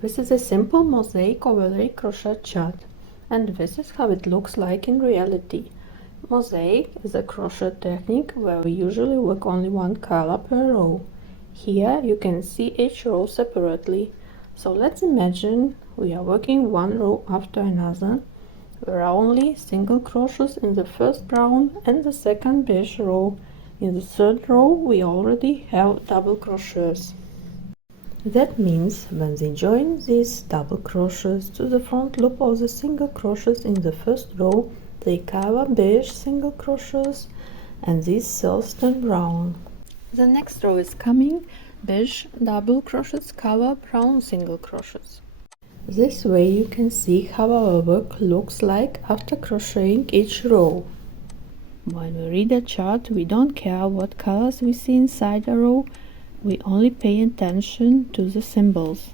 This is a simple mosaic overlay crochet chart, and this is how it looks like in reality. Mosaic is a crochet technique where we usually work only one color per row. Here you can see each row separately. So let's imagine we are working one row after another. There are only single crochets in the first brown and the second beige row. In the third row we already have double crochets. That means when they join these double crochets to the front loop of the single crochets in the first row, they cover beige single crochets and these cells turn brown. The next row is coming. Beige double crochets cover brown single crochets. This way you can see how our work looks like after crocheting each row. When we read a chart, we don't care what colors we see inside a row, we only pay attention to the symbols.